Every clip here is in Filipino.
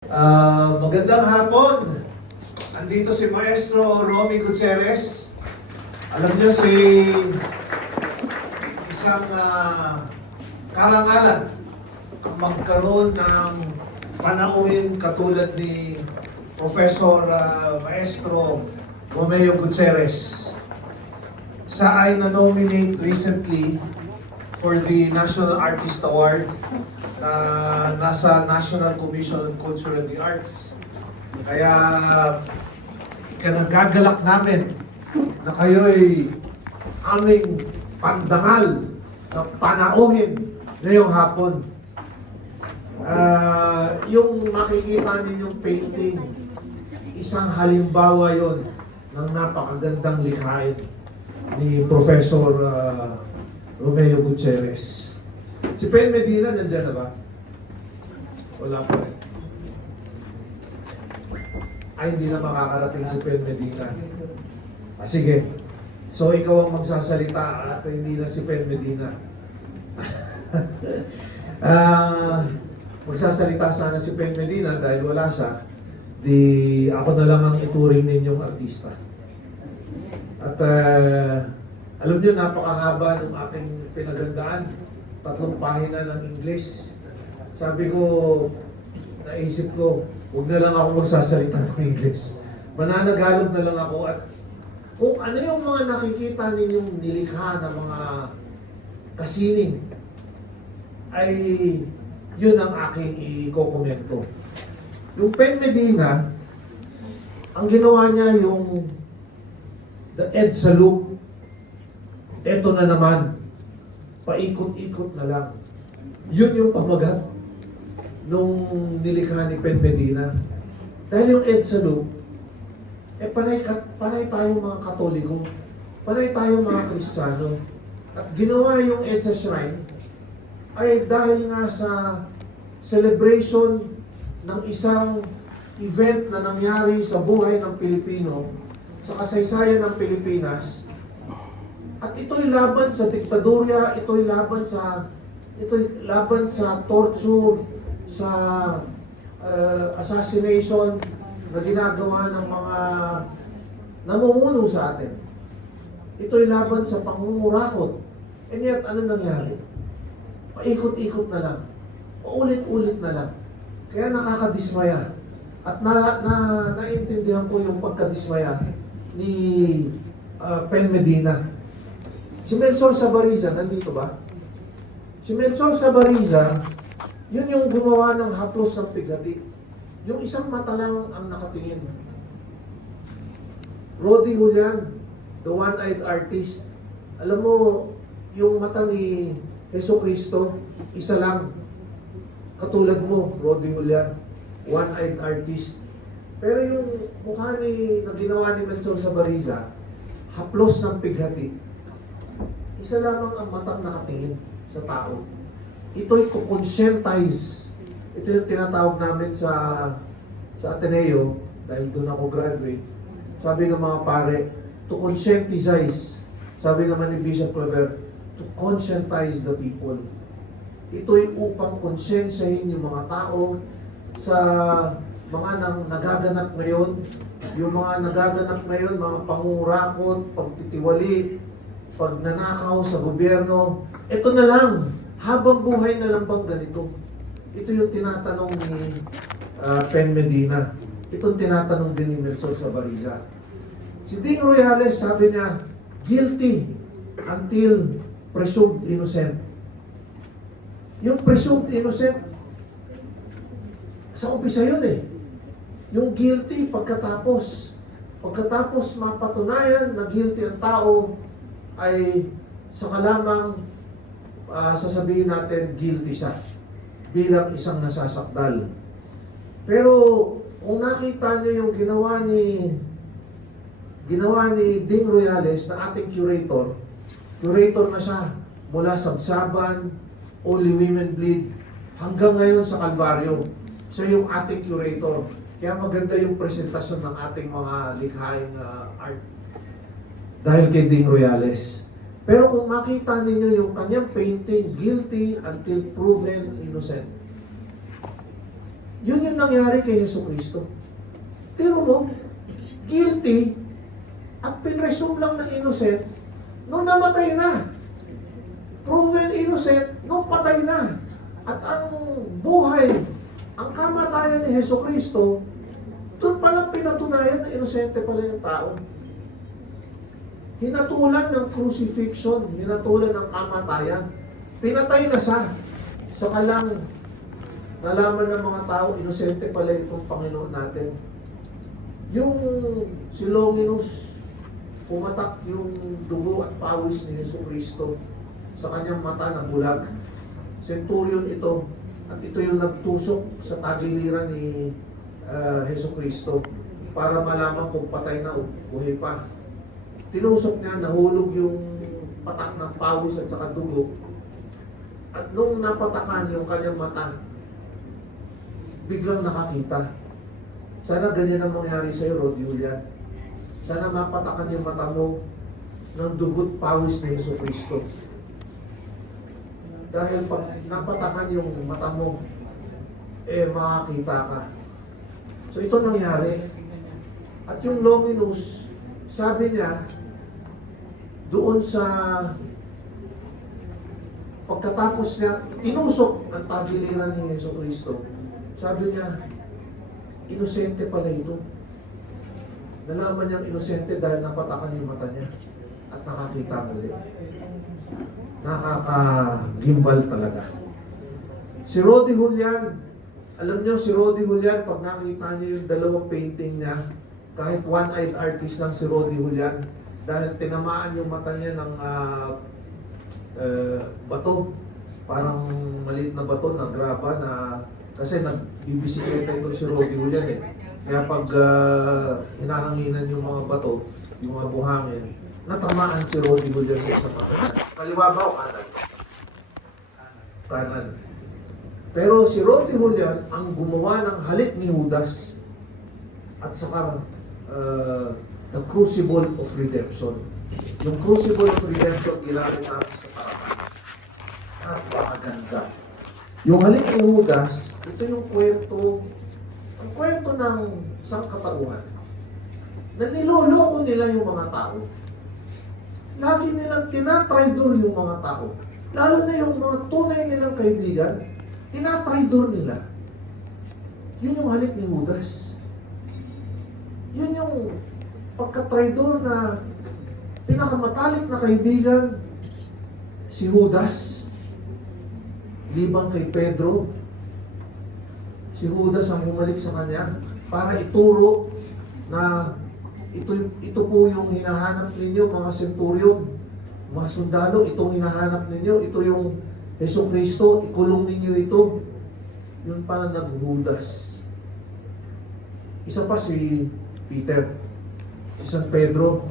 Magandang hapon. Andito si Maestro Romy Gutierrez. Alam niyo si isang karangalan ang magkaroon ng panauhin katulad ni Professor Maestro Romeo Gutierrez. Siya ay na-nominate recently for the National Artist Award na nasa National Commission on Culture and the Arts. Kaya ikanagagalak namin na kayo'y aming pandangal na panauhin ngayong hapon. Yung makikita ninyong painting, isang halimbawa yon ng napakagandang likhain ni Professor Romeo Gutierrez. Si Pen Medina, nandyan na ba? Wala pa rin. Ay, hindi na makakarating si Pen Medina. Sige. So, ikaw ang magsasalita at hindi na si Pen Medina. Magsasalita sana si Pen Medina dahil wala siya. Di ako na lang ang ituring ninyong artista. At alam niyo, napakahaba ng aking pinagandaan. 3 pahina ng English. Sabi ko, naisip ko, huwag na lang ako magsasalita ng English. Mananagalog na lang ako at kung ano yung mga nakikita ninyong nilikha ng mga kasining, ay yun ang aking i-kokomento. Yung Pen Medina, ang ginawa niya yung The EDSA Loop. Eto na naman, paikot-ikot na lang. Yun yung pamagat nung nilikha ni Pen Medina. Dahil yung EDSA Loop, panay tayong mga Katoliko, panay tayong mga Kristiyano. At ginawa yung EDSA Shrine ay dahil nga sa celebration ng isang event na nangyari sa buhay ng Pilipino, sa kasaysayan ng Pilipinas. At ito'y laban sa diktadurya, ito'y laban sa torture, sa assassination na ginagawa ng mga namumuno sa atin. Ito'y laban sa pangungurakot. And yet, ano nangyari? Paikot-ikot na lang. Paulit-ulit na lang. Kaya nakakadismaya. At naintindihan ko yung pagkadismaya ni Pen Medina. Si Melchor Sabariza, nandito ba? Si Melchor Sabariza, yun yung gumawa ng haplos ng pighati. Yung isang mata lang ang nakatingin. Rodi Julian, the one-eyed artist. Alam mo, yung mata ni Jesucristo, isa lang. Katulad mo, Rodi Julian, one-eyed artist. Pero yung mukha na ginawa ni Melchor Sabariza, haplos ng pighati. Isa lamang ang matang nakatingin sa tao. Ito'y to conscientize. Ito yung tinatawag namin sa Ateneo, dahil doon ako graduate. Sabi ng mga pare, to conscientize. Sabi naman ni Bishop Claver, to conscientize the people. Ito'y upang konsensyahin yung mga tao sa mga nagaganap ngayon, yung mga nagaganap ngayon, mga pangurakot, pagtitiwali, pagnanakaw sa gobyerno. Ito na lang, habang buhay na lang bang ganito? Ito yung tinatanong ni Pen Medina. Itong tinatanong din ni Melchor Sabariza. Si Ding Royales, sabi niya, guilty until presumed innocent. Yung presumed innocent, sa umpisa yun eh. Yung guilty pagkatapos mapatunayan na guilty ang tao, ay saka lamang sasabihin natin guilty siya bilang isang nasasakdal. Pero kung nakita niyo yung ginawa ni Ding Royales na ating curator na siya mula Sabsaban, Only Women Bleed, hanggang ngayon sa Kalbaryo. Siya yung ating curator. Kaya maganda yung presentasyon ng ating mga likhaing art dahil kay Ding Royales. Pero kung makita ninyo yung kanyang painting, guilty until proven innocent. Yun yung nangyari kay Yesu Cristo. Pero mo, guilty at pinresume lang na innocent nung namatay na. Proven innocent nung patay na. At ang buhay, ang kamatayan ni Yesu Cristo, doon palang pinatunayan na inosente pala yung tao. Hinatulan ng crucifixion, hinatulan ng kamatayan. Pinatay na siya. Saka lang nalaman ng mga tao, inosente pala itong Panginoon natin. Yung si Longinus, pumatak yung dugo at pawis ni Yesu Cristo sa kanyang mata na bulag. Centurion ito, at ito yung nagtusok sa tagiliran ni Yesu Cristo para malaman kung patay na o buhay pa. Tinusok niya, nahulog yung patak ng pawis at saka dugo. At nung napatakan yung kanyang mata, biglang nakakita. Sana ganyan ang mangyari sa'yo, Rod Julian. Sana mapatakan yung mata mo ng dugo't pawis ni Yesu Cristo. Dahil pag napatakan yung mata mo, makakita ka. So ito nangyari. At yung Longinus, sabi niya, doon sa pagkatapos niya, tinusok ang tagiliran ni Yesu Cristo. Sabi niya, inosente pala ito. Nalaman niyang inosente dahil napatakan yung mata niya at nakakita muli. Nakakagimbal talaga. Si Rodi Julian, alam niyo si Rodi Julian, pag nakita niyo yung dalawang painting niya, kahit one-eyed artist lang si Rodi Julian, dahil tinamaan yung mata niya ng bato, parang maliit na bato na graba na, kasi nagbibisikleta ito si Rodi Julian eh. Kaya pag hinahanginan yung mga bato, yung mga buhangin, natamaan si Rodi Julian sa isang mata niya. Kaliwa ba o kanan? Kanan. Pero si Rodi Julian ang gumawa ng halik ni Judas at saka the crucible of redemption. Yung crucible of redemption ginamit natin sa parapan. Napakaganda. Yung halik ni Judas, ito yung kwento, ang kwento ng sangkatauhan na niloloko nila yung mga tao. Lagi nilang tinatraidor yung mga tao. Lalo na yung mga tunay nilang kaibigan, tinatraidor nila. Yun yung halik ni Judas. Yun yung pagkatraidor na pinakamatalik na kaibigan, si Judas. Libang kay Pedro, si Judas ang humalik sa kanya para ituro na ito po yung hinahanap ninyo, mga centurion, mga sundalo, itong hinahanap ninyo, ito yung Yesu Cristo, ikulong ninyo ito. Yun pa nag-Judas. Isa pa si Peter, si San Pedro.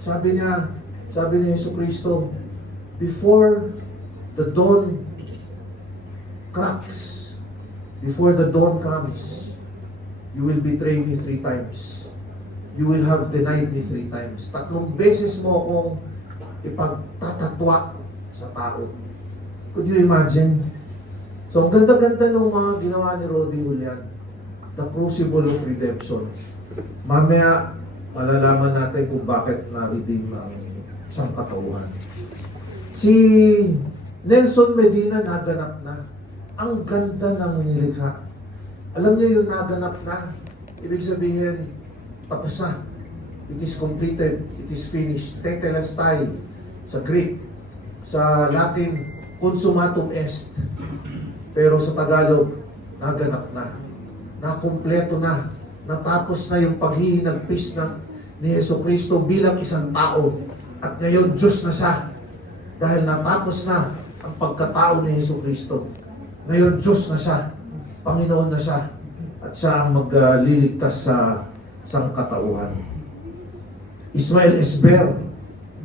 Sabi ni Yesu Cristo, before the dawn cracks, before the dawn comes, you will betray me 3 times. You will have denied me 3 times. 3 beses mo akong ipagtatatwa sa tao. Could you imagine? So, ang ganda-ganda ng mga ginawa ni Rodi Julian. The crucible of redemption. Mamaya, malalaman natin kung bakit na-redeem ang sangkatauhan. Si Nelson Medina naganap na. Ang ganda ng nilikha. Alam niyo yung naganap na, ibig sabihin, tapos na. It is completed. It is finished. Tetelestai sa Greek. Sa Latin, consummatum est. Pero sa Tagalog, naganap na. Nakumpleto na. Natapos na yung paghihinagpis ni Yesu Cristo bilang isang tao. At ngayon, Diyos na siya. Dahil natapos na ang pagkatao ni Yesu Cristo. Ngayon, Diyos na siya. Panginoon na siya. At siya ang magliligtas sa sangkatauhan. Ismael Esber,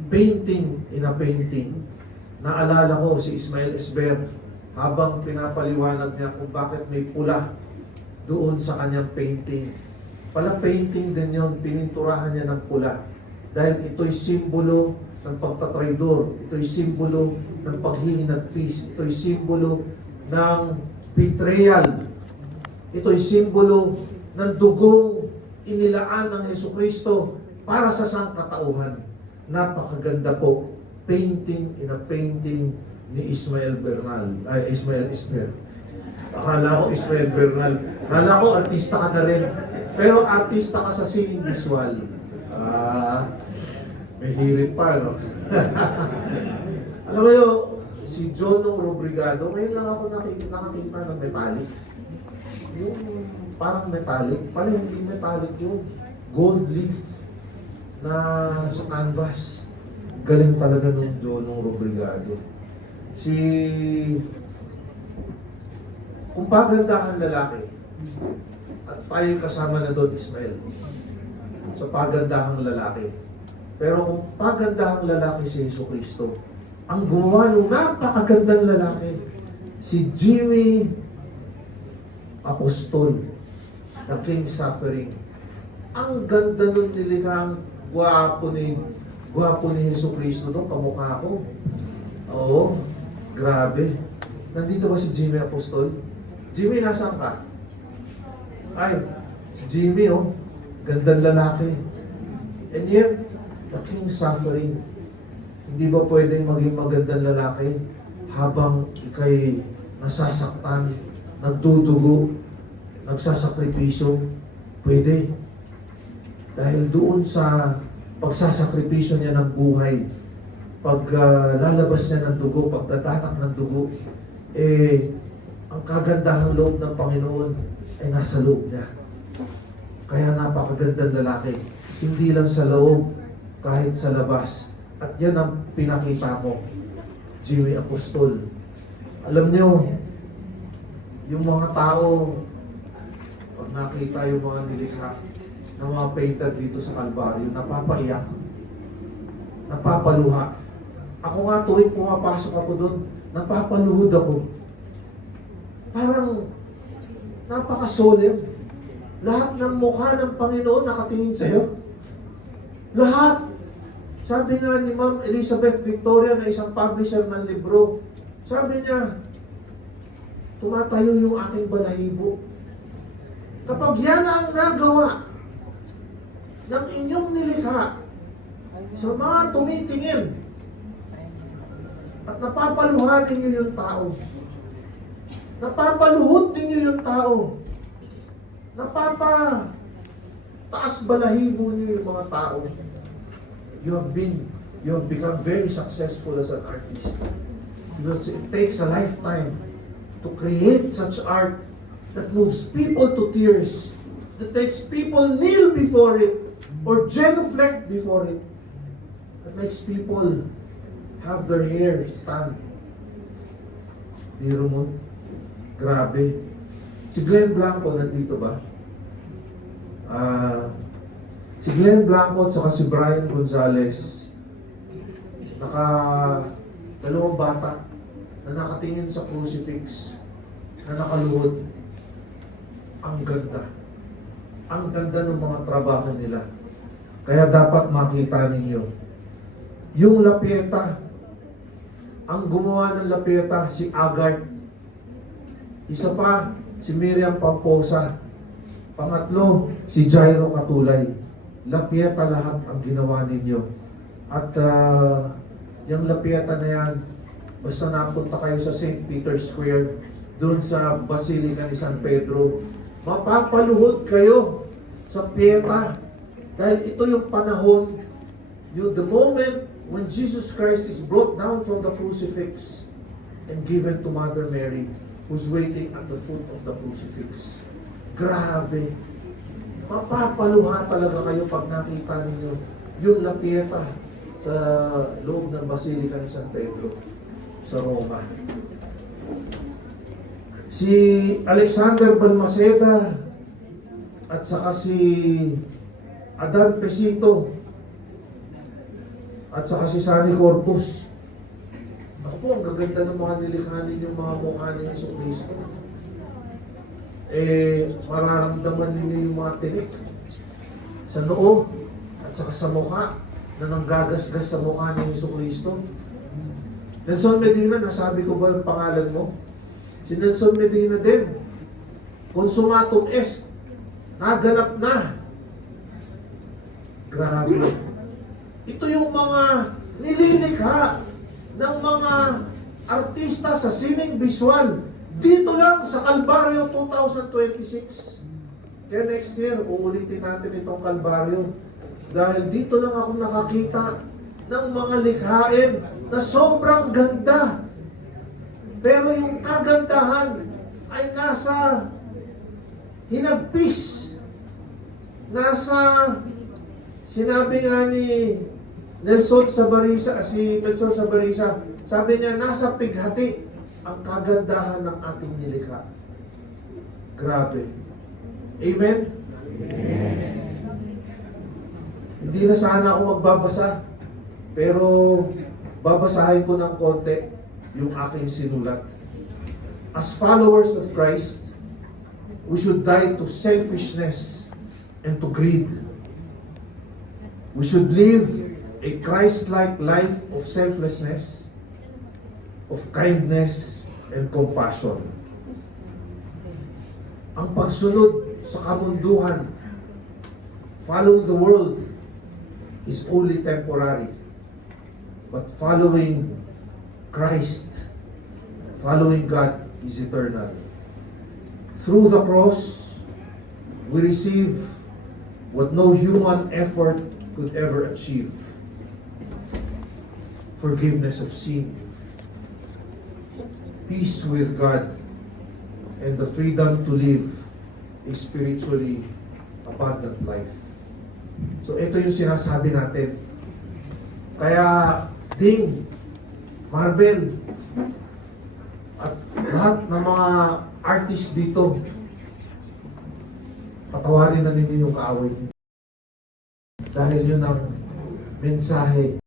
painting in a painting. Naalala ko si Ismael Esber habang pinapaliwanag niya kung bakit may pula doon sa kanyang painting. Pala painting din yun, pininturahan niya ng pula. Dahil ito'y simbolo ng pagtatraidor, ito'y simbolo ng paghihinagpis, ito'y simbolo ng betrayal Ito'y simbolo ng dugong inilaan ng Jesucristo para sa sangkatauhan. Napakaganda po. Painting in a painting ni Ismael Bernal. Ismael Ismer. Akala ko Ismael Bernal. Akala ko artista ka na rin. Pero artista ka sa singing visual. May hirit pa, no? Alam mo yun, si Jono Robrigado, ngayon lang ako nakakita ng metallic. Yung parang metallic, pala hindi metallic yun. Gold leaf na sa canvas. Galing talaga nung Jono Robrigado. Kung paganda ang lalaki, at tayo kasama na doon, Ismael, sa pagandahang lalaki. Pero kung pagandahang lalaki si Jesucristo, ang gumawa ng napakagandang lalaki, si Jimmy Apostol, the King Suffering. Ang ganda nun nilikhang gwapo ni Jesucristo doon, kamukha ko. Oo, grabe. Nandito ba si Jimmy Apostol? Jimmy, nasaan ka? Ay, si Jimmy, oh, gandang lalaki. And yet, the King Suffering. Hindi ba pwedeng maging magandang lalaki habang ikay nasasaktan, nagdudugo, nagsasakripisyo? Pwede. Dahil doon sa pagsasakripisyo niya ng buhay, pag lalabas niya ng dugo, pagdadatak ng dugo, ang kagandahang loob ng Panginoon ay nasa loob niya. Kaya napakagandang lalaki. Hindi lang sa loob, kahit sa labas. At yan ang pinakita mo, Jimmy Apostol. Alam niyo, yung mga tao, pag nakita yung mga nilikha ng mga painter dito sa Calvario, napapaiyak, napapaluha. Ako nga tuwing pumapasok ako doon, napapaluhod ako. Parang napaka-solemn. Lahat ng mukha ng Panginoon nakatingin sa'yo. Lahat. Sabi nga ni Ma'am Elizabeth Victoria na isang publisher ng libro, sabi niya, tumatayo yung aking balahibo. Kapag yan ang nagawa ng inyong nilikha sa mga tumitingin at napapaluhan ninyo yung tao, napapaluhod ninyo yung tao, napapataas balahibo niyo yung mga tao, you have become very successful as an artist. Because it takes a lifetime to create such art that moves people to tears, that makes people kneel before it or genuflect before it, that makes people have their hair stand. Biro mo, grabe. Si Glenn Blanco nandito ba? Si Glenn Blanco at saka si Brian Gonzalez, dalawang bata na nakatingin sa crucifix, na nakaluhod. Ang ganda. Ang ganda ng mga trabaho nila. Kaya dapat makita ninyo. Yung lapyeta, ang gumawa ng lapyeta, si Agard. Isa pa, si Miriam Pamposa. Pangatlo, si Jairo Katulay. Lapyeta lahat ang ginawa ninyo. At yung lapyeta na yan, basta napunta kayo sa St. Peter's Square, doon sa Basilica ni San Pedro, mapapaluhod kayo sa piyeta. Dahil ito yung panahon, the moment when Jesus Christ is brought down from the crucifix and given to Mother Mary, who's waiting at the foot of the crucifix. Grabe. Mapapaluha talaga kayo pag nakita ninyo yung lapyeta sa loob ng Basilica ni San Pedro sa Roma. Si Alexander Balmaceda at saka si Adan Pesito at saka si Sunny Corpus. Ako po, ang gaganda ng mga nilikha ninyong mga mukha ni Jesucristo. Mararamdaman ninyo yung mga tinik sa noo at saka sa mukha na nanggagasgas sa mukha ni Jesucristo. Nelson Medina, nasabi ko ba yung pangalan mo? Si Nelson Medina din. Consumatum est. Naganap na. Grabe. Ito yung mga nililikha ng mga artista sa sining visual. Dito lang sa Kalbaryo 2026. Kaya next year, uulitin natin itong Kalbaryo. Dahil dito lang ako nakakita ng mga likhain na sobrang ganda. Pero yung kagandahan ay nasa hinagpis. Nasa, sinabi nga ni Nelson Sabarisa, sabi niya, nasa pighati ang kagandahan ng ating nilikha. Grabe. Amen? Hindi na sana ako magbabasa, pero babasahin ko ng konti yung aking sinulat. As followers of Christ, we should die to selfishness and to greed. We should live a Christ-like life of selflessness, of kindness, and compassion. Ang pagsunod sa kamunduhan, follow the world, is only temporary. But following Christ, following God, is eternal. Through the cross, we receive what no human effort could ever achieve. Forgiveness of sin, peace with God, and the freedom to live a spiritually abundant life. So ito yung sinasabi natin. Kaya Ding, Marvel, at lahat ng mga artist dito, patawarin na ninyo yung kaaway niyo. Dahil yun ang mensahe